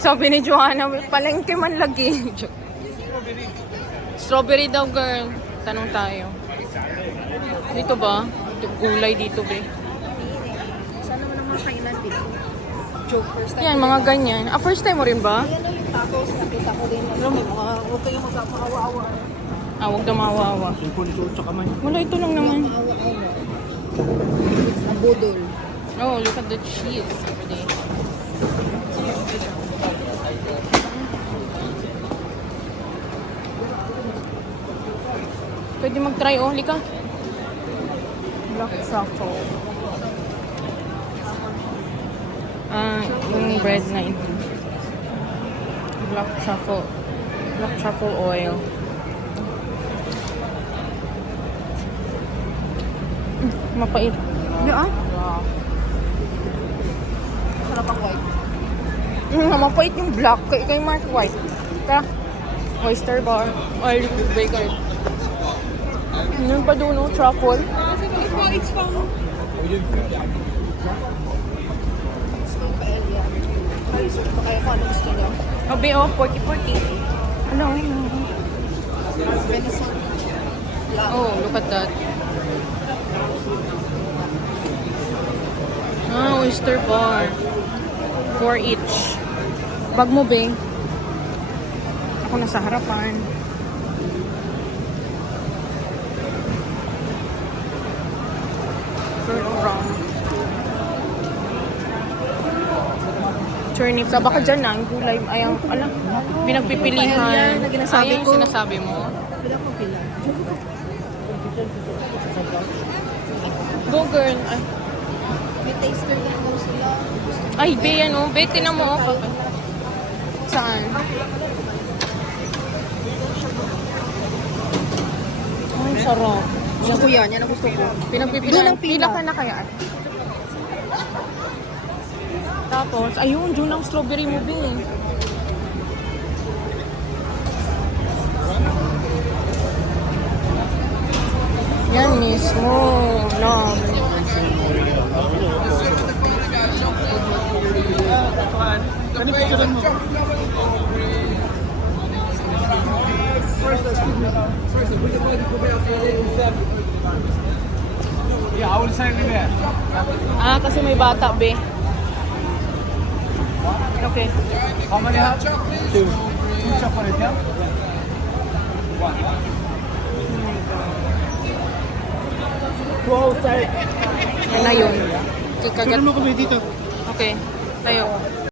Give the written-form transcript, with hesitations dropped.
Sabi ni Joanna, palengke man lagi. Strawberry daw, girl. Tanong tayo. Dito ba? Gulay dito, be. Sana mo naman kainan dito. Joke, first time. Yan, mga ganyan. First time mo rin ba? Yan lang yung tacos. Nakita ko din. Huwag kayong magkakaawa-awa. Huwag na maawa-awa. Wala, ito lang naman. Maawa-awa. Ang budol. Oh, look at the cheese over there. Pwede mag-try, oh. Lika. Black truffle. Yung bread na ito. Black truffle. Black truffle oil. Mapait. Di ah? Wow. Sarap ang white. Mapait yung black. Kay Mark White. Ka. Oyster bar. Oil baker. Yun pa doon, no? Truffle. It's from... Ay, ito kaya kung ano gusto niya. Sabi, oh, 40-40. Ano? Venison. Oh, look at that. Oyster bar. 4 each. Bag mo, be. Ako nasa harapan. Turn around. Turnip. Saba ka dyan na. Ang gulay. Ayang, alam. Pinagpipilihan. Ayang sinasabi mo. Wala pang pila. Go, girl. Ay. May taster na mo sila. Ay, be, ano? Be, tinan mo. Oh. Saan? Ay, sarap. Gusto ko yan. Yan ang gusto ko. Pinagpipila. Doon ang pila. Pila ka na kaya? Tapos, ayun, dun ang strawberry mo, be. Yan mismo. No. Yeah, I will sign in there. Kasi may bata, be. Okay. How many have? Two. Two chocolate, yeah? One. Wow, sir. Yan na yun. Kikagat. mo kami dito. Okay. Tayo.